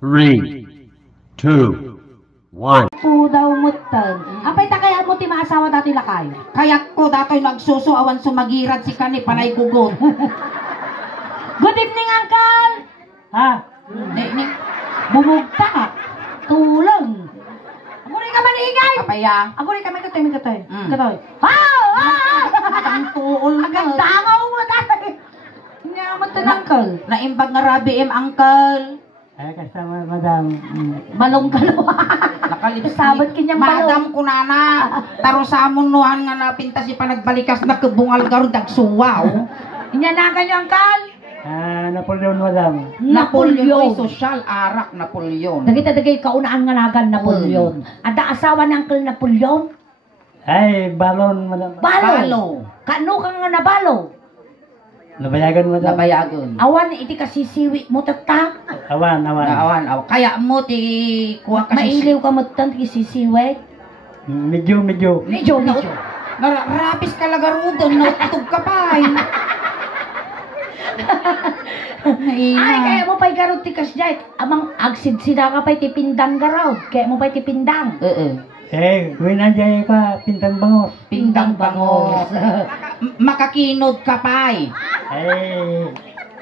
3, 2, 1. Po daw mutan. Apay ta kaya mo ti maasawa dati lakay. Kaya ko datoy nagsuso awan sumagirat si kani panay gugot. Good evening, Uncle! Ha? Ni Bumugta. Tulong. Aguri ka maningay! kapaya. Aguri ka may katoy. Mm. Katoy. Ha! Ang tuol Agad ka. dangaw mo dati. Nga mo to, Uncle. Naimbag nga rabi uncle. Ay, kasama, madam. Balong kalawa. Nakalipsi. Sabot kanyang balong. Madam ko nana. Taro sa amon nuhan nga napinta si panagbalikas na kebungal garod dagsuwa. Oh. Inyanagan niyo, Uncle. Napoleon, madam. Napoleon. Social arak Napoleon. Dagita-dagay kaunaan nga nagan Napoleon. Ada asawa ng Uncle Napoleon? Ay, balon, madam. Balo. Kano ka nga nabalo? Nabayagan, madam. Nabayagon. Awan iti kasisiwi mo tata. Awan. Awan. Kaya mo ti kuha kasi. Mailiw ka mo tata kasisiwi. Medyo. Medyo. Rapis ka lagarudon. Nautog ka pa eh. Ay, kaya mo pa'y garot ti kasjay. Amang agsid sida ka pa'y tipindang garaw. Kaya mo pa'y tipindang. Eh, gawin nandiyan ka, pintang bangos. Pindang bangos. Makakinod ka pa eh. Ay,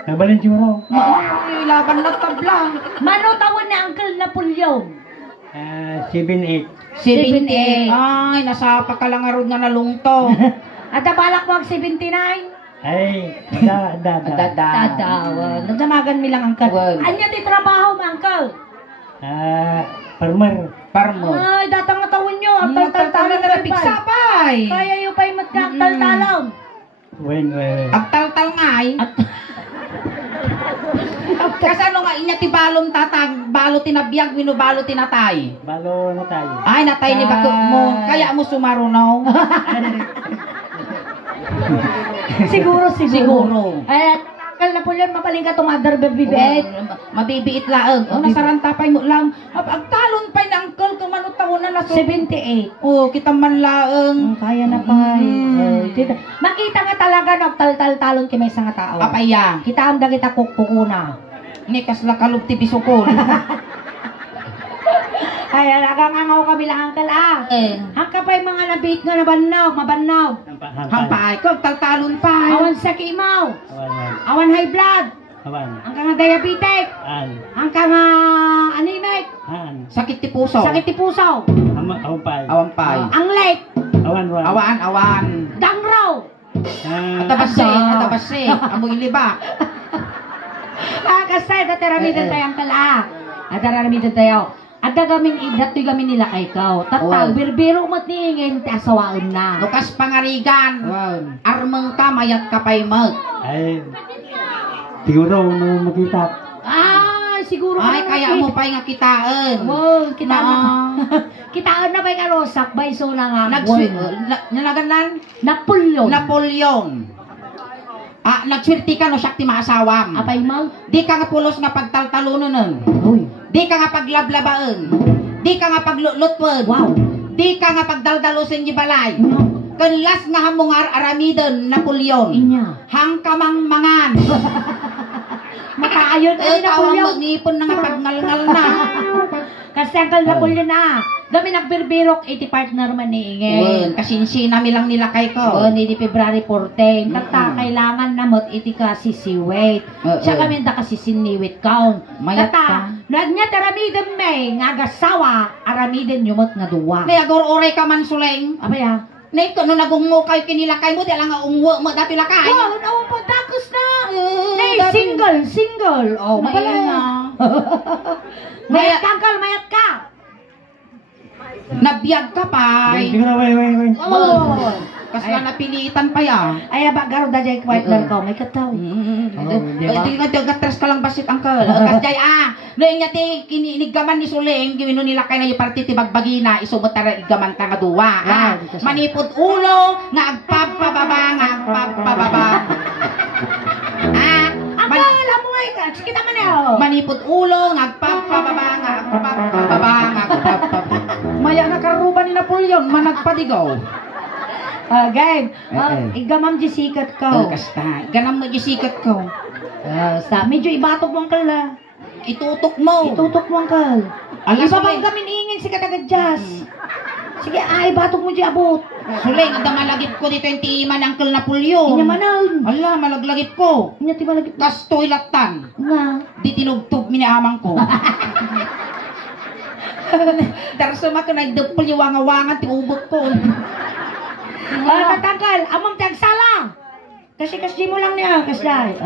nabalin siguro. Laban na tabla. Mano tawon ni Uncle Napoleon? 7-8. 78. Ay, nasa pakalangarod nga nalungtong. At balak mo ang 79? Ay, Tadawan. Nagdamagan mi lang, Uncle. Well. Anya ti trabaho mo, Uncle? Farmer. Parmo. Ay, datang nga tawon nyo. Ang tal-tal-talon na labig sapay. Kaya yung pa'y magkaktal-talon. Wen. Agtal-tal nga eh. Kasi ano nga, inya ti balong tatag, balo tinabiyag, winubalo tinatay. Balo na tayo. Ay, natay ni bato mo. Kaya mo sumarunaw. Siguro. Ay, Uncle Napoleon, mapaling ka tumadar bibibit. Mabibiit laang. O, nasaranta pa mo lang. Agtalon pa yung uncle, kumano taon na naso. 78. O, kita man laang. Kaya na pa. Makita nga talaga nagtal-tal-talon kay may nga tao. Apaya. Kita ang kita kukuna. Ni kasla kalog ti bisukol. Kaya nagangangaw kami lang, Uncle, Ang kapay mga nabit nga mabannaw. Hampay ko, taltalon pa. Awan sa kimaw. Awan. Awan high blood. Awan. Ang ka nga diabetic. Ang ka nga anemic. Sakit ti puso. Sakit ti puso. Awan pa. Awan pa. Ang late. Awan. Dangraw. Atabase. Amoy liba. Kasi dataramidan tayo, Uncle, Dataramidan tayo. At dato'y gamin nila kay ikaw. Tatag, birbiro mo't ningin, ti asawaan na. Lukas pangarigan. Armang ka, mayat ka pa'y mag. Ay, siguro nung makita. Siguro. Ay, kaya mo pa'y nga kitaan. Wow, kitaan na. Kitaan na ba'y karosak, ba'y so na nga. Nalaganan? Napoleon. Nagswerte ka no siya ti maasawam. Apay mag? Di ka nga pulos nga pagtaltalunon nun. Di ka nga paglablabaan. Di ka nga paglulutwan. Wow. Di ka nga pagdaldalusin di balay. Kanlas nga hamungar aramidon Napoleon. Inya. Hang kamang mangan. Makaayon kami Napoleon. Ngipon na nga pagngalngal na. Kasi Uncle Napoleon na. Gami nagbirbirok, iti partner man ni Ingay. Kasinsi nami lang nila kay ko. Ni February 14. Tata, kailangan namot iti kasi si Wait. Siya kami da kasi siniwit kaon. Mayat ka. Tata, niya taramiden may nga gasawa, aramiden yumot nga duwa. May agor oray ka man suleng. Apaya? Nay ko no nagungo kayo kinilakay mo di lang nga ungwo mo dati lakay. Wow, nawang pagdakos na. Nay, single. Oh, Mapala na. Mayat ka, Uncle, mayat ka. Nabiyag ka pa. Siguro, wait. Kasi nga napilitan pa ya. Ay, bagaro da jay partner ko, may kataw. Di nga gatres ka lang basit uncle. Kasi noy nga ti kininigaman ni Suleng, giwino nila kay na yung party ti bagbagina, isubot tara igaman ta nga duwa. Manipod ulo nga agpapababa. Akala mo nga kita man eh. Manipod ulo nga agpapababa. Maya na karuba ni Napoleon managpadigaw. Game. Igamam di sikat ko. Kasta. Ganam mo di sikat ko. Medyo ibatok mong kala. itutok mo. Itutok mo, Uncle. Alas Iba Suleng. bang gamin ingin si Kadagad-Jas? Sige, ay, batok mo di abot. Suleng, ang malagip ko dito yung tiiman ng Uncle Napoleon. Inyamanan. Ala, malaglagip ko. Inya ti malagip. Kastoy latan. Nga. Di tinugtog miniamang ko. Darso maka nagdupol yung wangawangan, tiubot ko. Tatangkal, amang tagsala. Kasi mo lang niya, kasday.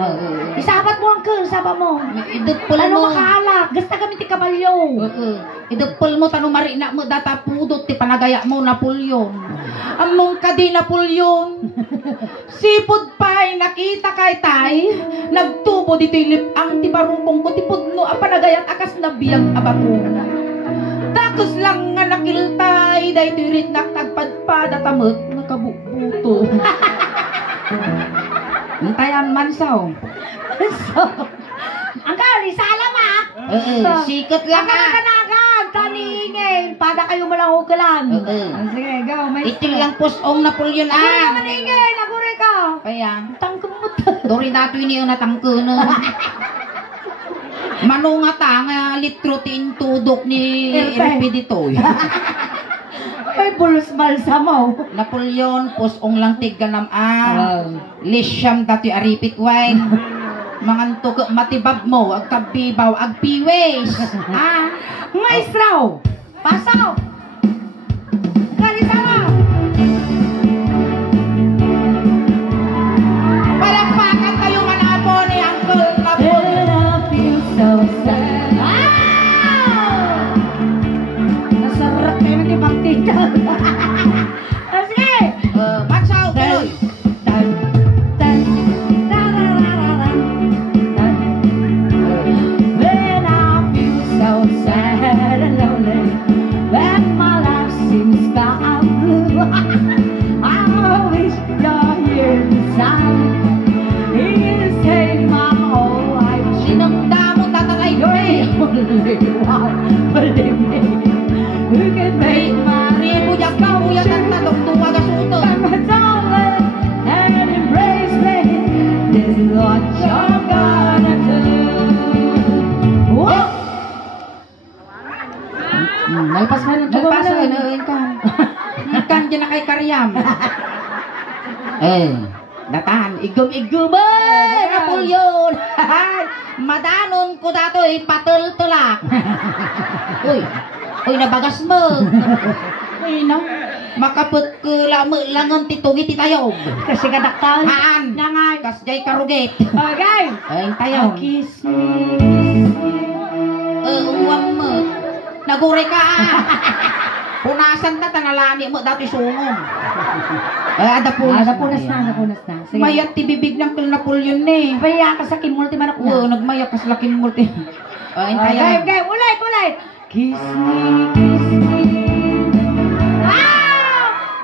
Isabat mo, Uncle, sabat mo. Idupol Ano mo. makahalak? Gasta kami ti kabalyo. Idupol mo, tanong marina mo, data pudot, ti panagaya mo, Napoleon. Among ka di, Napoleon. Sipod pa'y nakita kay tay, nagtubo di tilip ang ti barupong ko, ti pudno, ang panagayat akas na biyag abako. Takos lang nga nakiltay, dahi tirit nakagpadpada tamot, nakabubuto. Antayan man saw. Uncle, isala ma. Sikat lang ah. Kanagan, taningin. Pada kayo malang ukalan. Sige, go. May Itil lang pusong Napoleon Ano ah. naman ingin? Nagure ka. Kaya, Tangkong mo. dori nato ini yung natangko na. Manunga ta nga litro tin tudok ni Repiditoy. Ay, pulos balsa mo. Napoleon, pusong lang tigganam ah. Lisyam dati aripit wine. Mangantok matibab mo, ag kabibaw, ag piwes. Ah, Maestraw. Pasaw. Kalisala. palakpakan kayo manabo ni Uncle Napoleon. I feel so sad. Nasarap kayo ng ibang tita. Sige. Matsaw, tuloy. Tan, tan, tararararan, tan. When I feel so sad and lonely, when my life seems dark blue, I wish you're here beside me. You take my whole life. Sinunda mo tatalay ko eh. Only one, believe me, who can make my Ribo yak ka, uyak ang tadong tuwag asuto. my darling and embrace me. This is what you're gonna do. Whoa! Nalpas na rin. Nagpasa ka na, ikan dyan na kay Karyam. Datan, igum-igum Napoleon. Madanon ko dato, patultulak. Uy, nabagas mo. Uy, no? Makaput ko langon titugi titayog. Kasi kadaktan. Haan. Nangay. Kasjay karugit. Okay. Ay, tayog. Kiss me. Uwang mo. Nagure ka ah. Punasan ta, tanalani mo dati sungom. Ada punas. Napunas na. Sige. Mayat ti bibig ng Uncle Napoleon eh. Paya ka sa kimulti manok na. Nagmayak ka sa laking multi. Ay, tayog. Okay, ulit. Kiss me.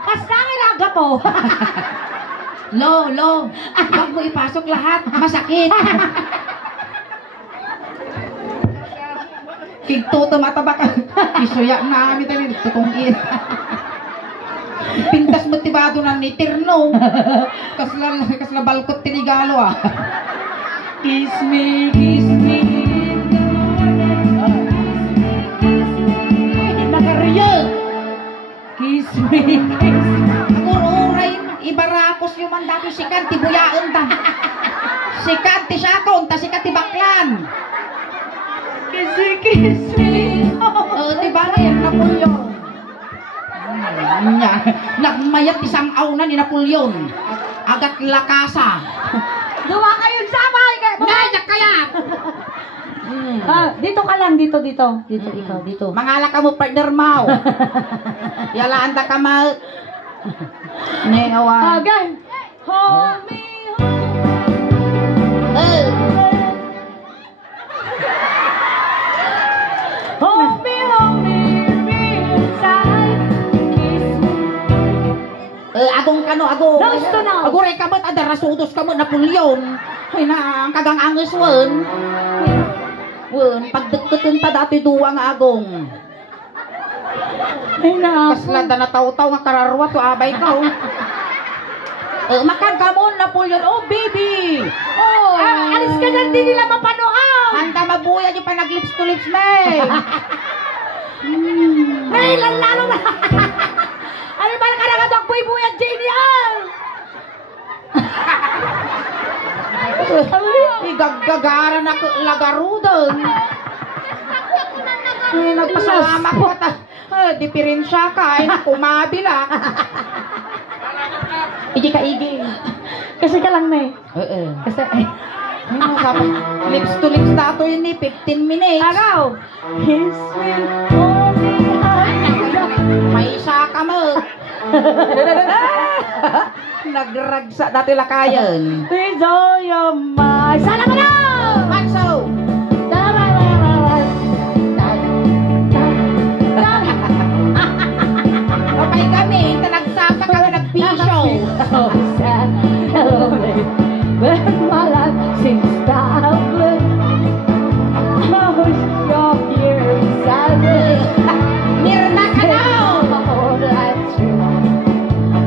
Kasama laga po. Lo. Huwag mo ipasok lahat. Masakit. Kigto tumataba ka. Isuyak na kami tayo. Tutungin. Pintas mo tibado na ni Tirno. Kasla balkot tinigalo ah. Kiss me. Nakariyo. Kiss me. Uray, ibarakos yung mandato si Kanti buyaan ta. Si Kanti siya akong, ta si Kanti baklan. Kiss me. Diba Napoleon? Nagmayat isang aw na ni Napoleon. Agat lakasa. Duwa kayong sabay. Ngayak kaya! Dito ka lang. Dito, ikaw. Dito. Mangala ka mo partner mo. Yalaan ta ka ma. Neawa. Again. Hold me. Hold me real tight. Kiss me. Agong kano, agong. Gusto na. Agore ka ba't ada rasudos ka mo Napoleon? Ay na, ang kagang angis wen. Pagdagkatan ta dati duwa nga agong. Ay na. Kaslada na taw-taw nga kararwa to abay ka oh. Makan ka muna po yun. Oh, baby. Oh. Alis ka na, hindi nila mapanuaw. Handa mabuya yung pa nag-lips to lips, May. May lalo na. Ano ba ka na ka buy-buyag, Genial? Igagagaran ako lagaro doon. Nagpasalamat ko at diferensya ka. Ay, kumabila. Igi ka, igi. Kasi ka lang, May. Oo. Kasi, Lips to lips na ito yun eh. 15 minutes. araw. Kiss me, only May isa ka mo. Nagragsa dati lakayan. With all your might. Sana mo na! Manso! Kapay kami, nagsapa ka na nag-pisyo. So sad, lonely, when my life seems stopless. Oh, you're here inside me. Mirna ka daw! Oh, that's true.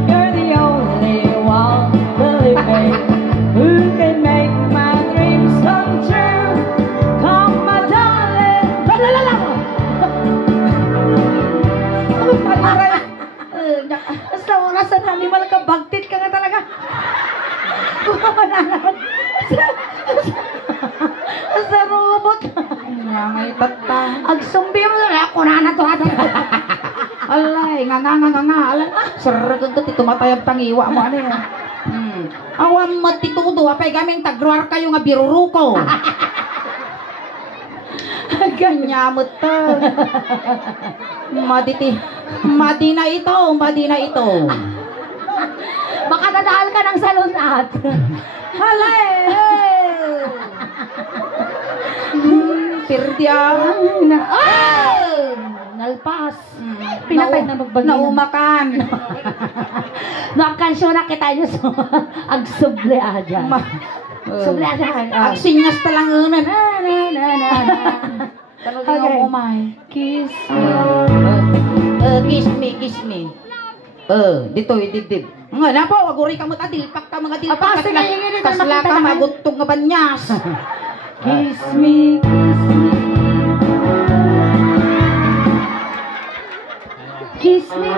You're the only one believing who can make my dreams come true. Come, my darling. La la la la. Basta oras na animal ka, bagtit ka nga talaga. Kumawa na naman. Basta robot. May tata. Agsumbi mo na ako na to ato. Alay, nga. Alay, saragag ka tumatayag tangiwa mo. Ano yan? Awam mo titudo, apay gaming tagruar kayo nga biruruko. Ganyamot to. Madina ito. Baka dadahal ka ng salon at. Halay! Pirdia. Nalpas. Pinatay na magbagin. Naumakan. Nakansyon na kita nyo so, agsuble aja. Suble aja. Agsinyas talang unan. Okay. Kiss Kiss me. Dito. Nga na po, aguri ka mo tadilpak ka mga dilpak. Kasla ka magutog nga banyas. Kiss me. Kiss me.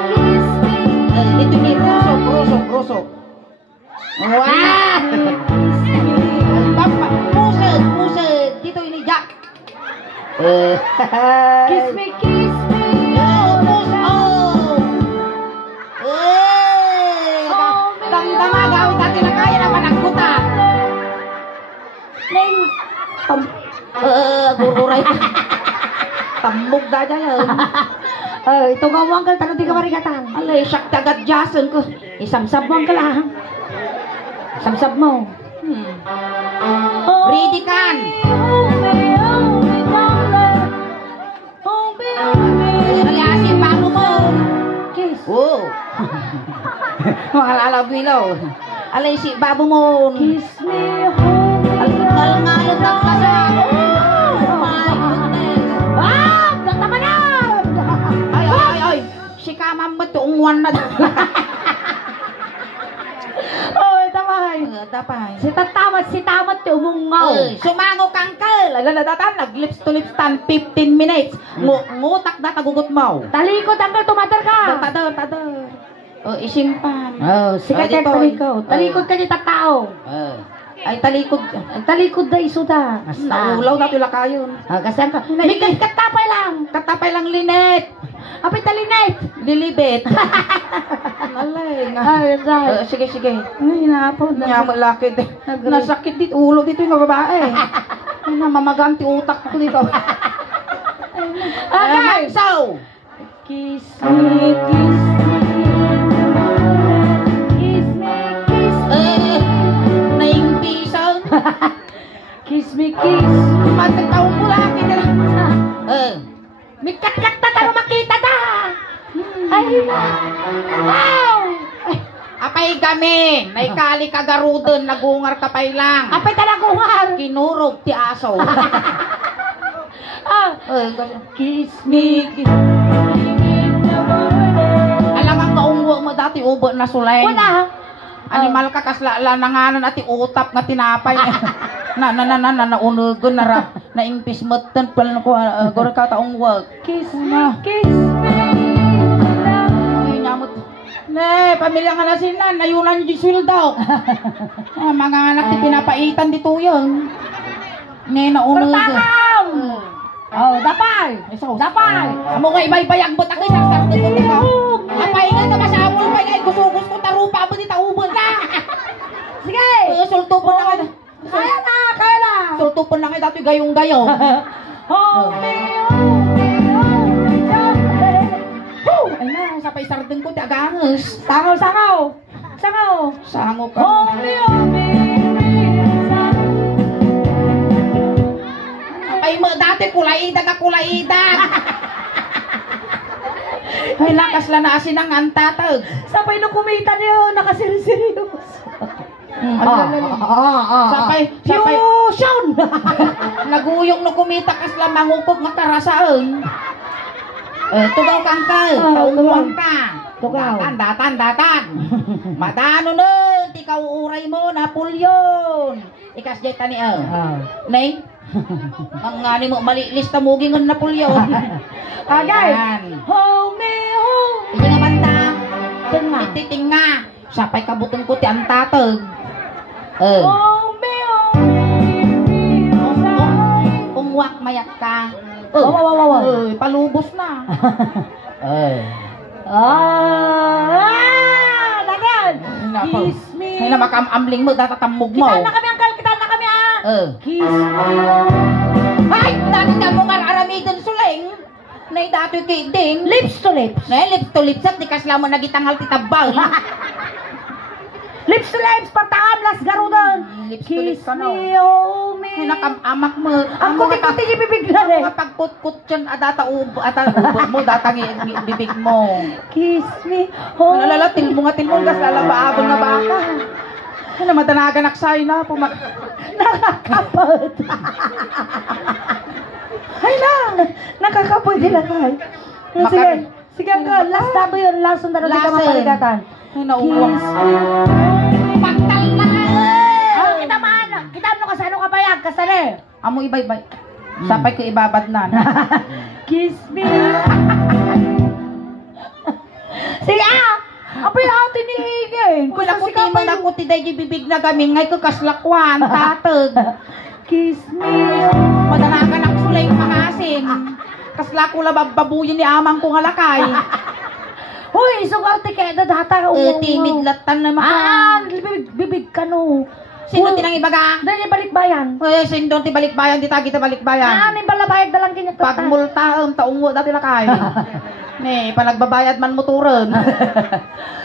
Dito ni Rosok. Papa, musik. Dito ini Jack. Kiss me. Tama gawin natin na kaya naman ang kuta. Gururay ka. Tambog da dyan. Ito nga mo ang tanong di ka marigatan. Alay, siyak tagat jason ko. Isamsab mo ang lang. Samsab mo. Ready kan? Aliasin bago mo. Kiss. Oh. Mga lalabilaw. Alay si babo mo. Kiss me, hold me. Ngalungalun lang ka sa ako. Tama na! Ay. Si kamam mo tuungwan na. Tamay. Tapay. Si tamat umungaw. Sumango kang kal. Alalatan, nag-lips to lips tan 15 minutes. Ngutak na tagugot mo. Talikod ang tumatar ka. Tador. Isimpan. Sige, dito. talikod. Talikod ka niya tao. Ay, talikod. Talikod da isuda. Naulaw na tula kayon. Kasi ang ka. Mikay katapay lang. Katapay lang linet. Apay talinet. Lilibet. Alay nga. Ay, Sige. Ay, napod na. Nga malakit. Nasakit dito. Ulo dito yung babae. Ay, namamaganti utak ko dito. Okay. So. Kiss me. Naingbisan. Kiss. Matagtaong mo lang. May kat-kat na tayo makita ta. Ay, wow. Apay kami. Naikali ka garudon. Nagungar ka pay lang. Apay talagungan. Kinurog ti aso. Kiss me. Alam ang kaungwa mo dati ubo na sulay. Wala. Animal ka kasla lananganan ati utap nga tinapay. Naunugon na impismetan pala ko gora ka taong wag. Kiss me, kiss me. Ay nyamot. Ne, pamilya nga na sinan, ayunan yung sweldo. Mga anak ti pinapaitan dito yun. Ne, naunugon. Pertakam! Oh, dapay! Dapay! Amo nga ibay-bayag mo takay saksardo ko dito. Apay nga ta masabol pa nga gusto-gusto ko tarupa mo di taubon na. Sige! Sulto po na kayo. Kaya na! Kaya na! Sulto po na kayo dati gayong-gayong. Hold me, hold me, hold me, darling. Ay na, sapay sardeng ko ti aganges. Sangaw, sangaw! Sangaw! Sango ka. Hold me, real time. Apay mo dati kulaidag ka kulaidag. Ay lakas la na asin ang antatag. Sabay nung kumita niyo, nakasiriseryoso. Sapay Fusion! naguyong no kumita kas la mangukog makarasaan. Tugaw kang ka, tauwang ka. Tugaw. Datan. Madano nun, tikaw uray mo, Napoleon. Ikas jay tani Nay, mangani mo, malilista mo gingon Napoleon. Agay! Yan. Hold me, hold me. Hindi nga banda. Tinga. Ititing nga. Sapay kabutong ko ti ang tatag. Hold me, hold me, real time. Umwak mayak ka. Palubos na. Dagan! Kiss me. Ay na makamamling mo, datatamog mo. Kita na kami, Uncle. Kita na kami, Kiss me. Ay, dati na mo nga aramidon suling. Nay dati kay ding. Lips to lips. Nay lips to lips at di kasla mo nagitangal titabal. Lips to lips, partakam, las garudan. Lips to Kiss lips ka na. me, hold me. Ay nakamamak mo. Ang kuti-kuti ni bibig na rin. Mga pagkut-kut dyan, adata ubod mo, datang bibig mo. Kiss me, hold me. Nalala, tilbong gas, lalabaabon na baka. Ay na, madanagan aksay na, Nakakapod. Ay na, nakakapod nila kay. Sige, sige Uncle, last dato yun, last na rin ka mapaligatan. Ay nauwang. Pagtal na Kita man, kita mo kasano ka bayag, kasali. Amo ibay-bay. Sapay ko ibabad na. Kiss me. Sige apay ako tinihigin. Kung nakuti mo nakuti dahil bibig na gamin, ngay ko kaslakwan, tatag. Kiss me. Madanagan ako sulay makasin. Kaslako la babuyin ni amang kong halakay. Hoy, sugal ti kaya data. Timid latan na maka. Bibig ka no. Sino tinang ibaga? Dali balikbayan. Sino ti balikbayan, di tagi ti balikbayan. Ni balabayag na lang kinyat. Pagmulta, taungo dati lakay. Ne, panagbabayad man moturon.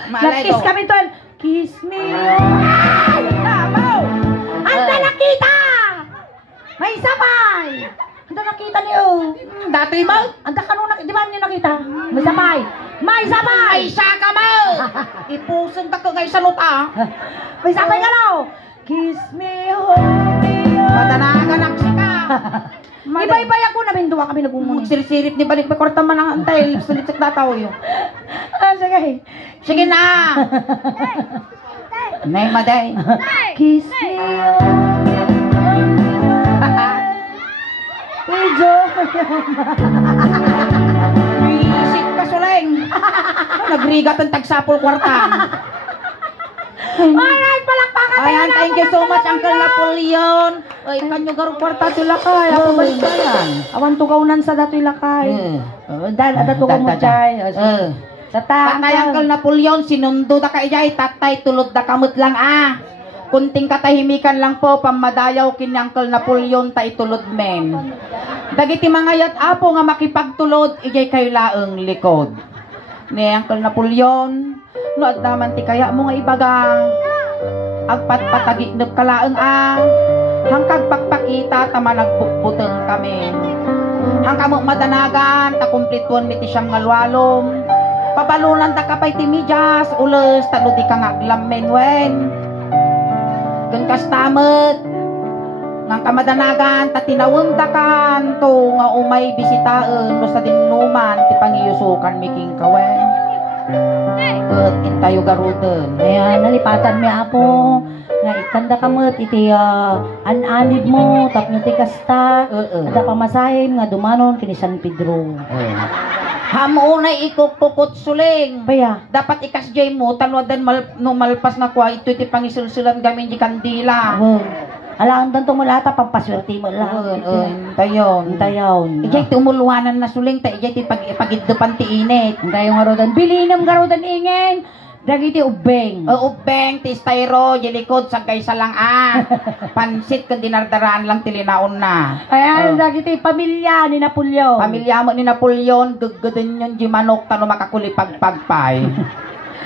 Nag-kiss kami to. Kiss me. Ay! Tamaw! Anda nakita! May sabay! Anda nakita niyo. Dati mo? Anda kanuna, di ba niyo nakita? May sabay! May sabay! Ay, saka mo! Ipusin ka ngay sa luta. May sabay ka no! Kiss me, hold me. Madanagan ako ka. Iba-ibay ako na binduwa kami nagumuni. Sirsirip ni balik pa korta man ang antay. Lips-lips dataw yun. Sige. Sige na! Nay, maday. Kiss me. Medyo. Isip ka, Suleng. Nagrigat ang tagsapol kwarta. Alright, palakpakan. Ayan, thank you so much, Uncle Napoleon. Ay, kanyo garo kwarta ti lakay. Ako ba yan? Awan tugawnan sa datoy lakay. Dahil ada tugaw mo chay. Tatay, Uncle Napoleon, sinundo da ka iyay, tatay, tulod da kamot lang Kunting katahimikan lang po, pamadayaw kin Uncle Napoleon, ta itulod men. Dagiti mga yat apo nga makipagtulod, iyay kayo laeng likod. Ni Uncle Napoleon, no at naman ti kaya mo nga ibaga, agpatpataginip ka laeng hangkag pagpakita, tama nagbukbuteng kami. Hangkag mo madanagan, ta kumplituan mi ti siyang ngalwalom. Pabalunan ta kapay ti midyas, ules, talo di ka nga lamen wen. Gengkas tamet, nang kamadanagan, ta tinawang takan, to nga umay bisitaen, no sa dinuman, ti pangiyusukan miking kawen. Ket intayo garuden. Ayan, nalipatan mi apo. Nga ikanda kamot iti ananid mo tapno ti kasta. Ada pamasahin nga dumanon kini San Pedro. Hamunay ikukukot suling. Paya, Dapat ikas jay mo tanwadan no malpas na kwa ito iti pangisulsulan gamin di kandila. alaan tanto mo lata pampaswerte mo lang. Tayon. Tayon. Ijay tumuluanan na suling ta ijay ti pagiddupan ti init. Tayong garudan. Bilinam garudan ingen. Dagiti ubeng. Ubeng ti styro jilikod sa kaysa lang Pansit kan dinardaraan lang tilinaon na. Ayan, dagiti pamilya ni Napoleon. Pamilya mo ni Napoleon gaggaden yon di manok tano makakulipagpagpay.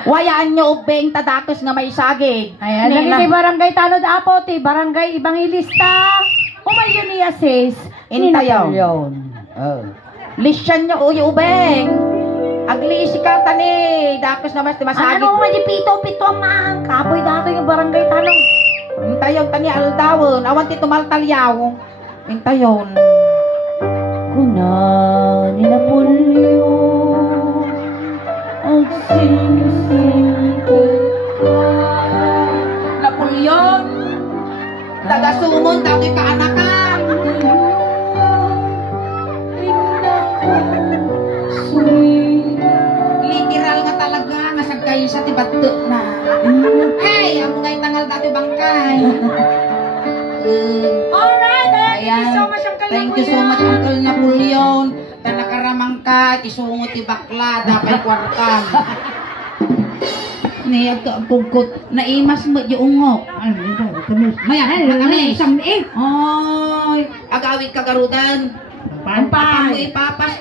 Wayaan nyo ubeng tadakos nga may sagig. Ayan, dagiti barangay Tanod Apo ti barangay Ibangilista. Umayon ni Asis ni Intayaw. Napoleon. Lisyan nyo uy ubeng. Aglisi ka tani, dakos na mas masagit. Ano nga di pito mang kapoy dato yung barangay Tanod. Intayon tani aldawon, awan ti tumaltalyaw. Intayon. Kuna ni Napoleon ang sinisipag ka. Napoleon, taga-sumon daw kay kaanakan. Literal nga talaga, nasagkay sa tibato na. Hey, ang mga itangal dati bangkay. Alright, thank you Ayan. so much, Uncle Thank you so Napoleon. much, Uncle Napoleon. Na nakaramang ka, isungot ti bakla, dapat kwartam. Niyag ka pugkot, naimas mo di ungok. Maya, kami. Oy, agawit ka garudan. Paano mo ipapas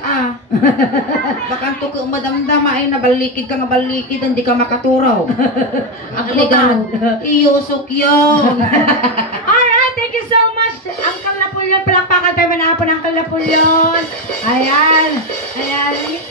Bakanto ka umadamdama ay nabalikid ka nga balikid, hindi ka makaturaw. Ang ligaw, iyusok yun. Alright, thank you so much, Uncle Napoleon. Palakpakan tayo manapon, Uncle Napoleon. Ayan.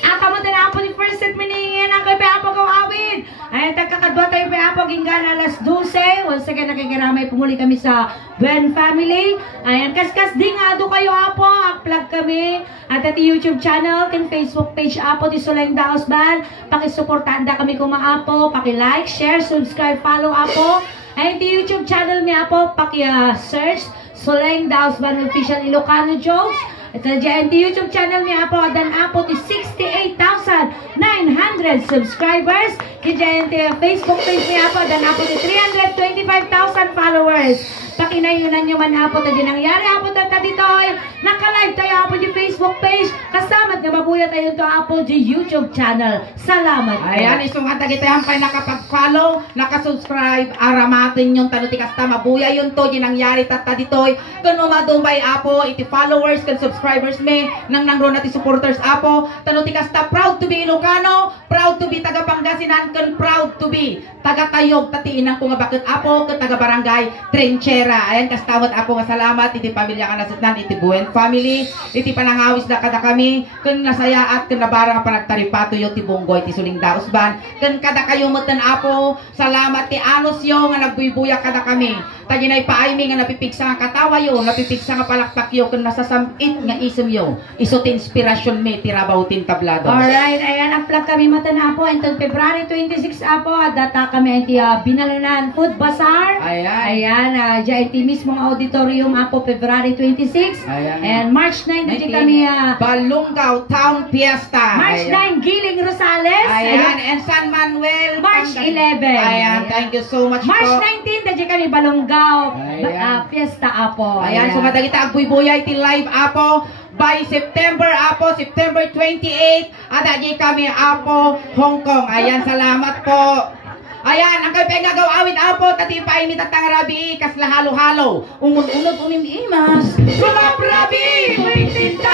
Aka mo tayo na ni first set miningin, Uncle Peapo kong awid. Ayan, tagkakadwa tayo Peapo, ginggan alas 12. Once again, nakikiramay, pumuli kami sa Buen Family. Ayan, kaskas din nga do kayo Apo, plug kami. At at YouTube channel, kin Facebook page Apo, di Soleng Daos Band. Pakisuportahan da kami kung Apo, paki-like, share, subscribe, follow Apo. Ay, di YouTube channel mi Apo, paki-search Soleng Daos Band Official Ilocano Jokes. At sa YouTube channel mi Apo, adan Apo, ti 68,900 subscribers. Kaya Facebook page mi Apo, adan Apo, ti 325,000 followers. Pakinayunan nyo man Apo, tadi nangyari Apo, tataditoy. Naka-live tayo Apo, di Facebook page. Kasamat nga mabuya tayo to Apo, di YouTube channel. Salamat po. Ayan, isungat na kita yan pa nakapag-follow, nakasubscribe, aramatin yung tanuti kasta, mabuya yun to, di nangyari tataditoy. Kung umadumay Apo, iti followers, kung subscribers me, nang nangro natin supporters Apo, tanuti kasta, proud to be Ilocano, proud to be taga Pangasinan, kung proud to be taga Tayog, tatiinan ko nga bakit Apo, kung taga Barangay Trinchera. Ayan, kastawat Apo nga salamat, iti pamilya ka nasitnan, iti Buen Family, iti panangawis na kada kami, kung nasaya at kung nabara nga panagtaripato yung ti Bunggoy, ti Suling Daos Band, kung kada kayo mutan Apo, salamat ti Anos yo nga nagbuibuya kada kami. Tayo na'y paaymi nga napipigsa nga katawa yo, napipigsa nga palakpak yo, kung nasasamit nga isim yo, isot inspirasyon me, tirabaw tin tablado. Alright, ayan, ang plug kami mata na po, until February 26 Apo, data kami iti Binalunan Food Bazaar. Ayan, dyan iti mismong auditorium Apo, February 26. Ayan. And March 9, dyan kami, Balungaw Town Fiesta. March 9, Giling Rosales. Ayan, and San Manuel. March 11. Ayan, thank you so much March po. 19, dyan kami Balongaw Ayan. Fiesta Apo. Ayan, sumada kita ang buy-buya iti live Apo. By September Apo, September 28, at aji kami Apo, Hong Kong. Ayan, salamat po. Ayan, ang kay nga awit Apo, tati pa ini tatang rabi, kas lahalo-halo. Umun-unod umimimas. Sumabrabi, tuwing tinta.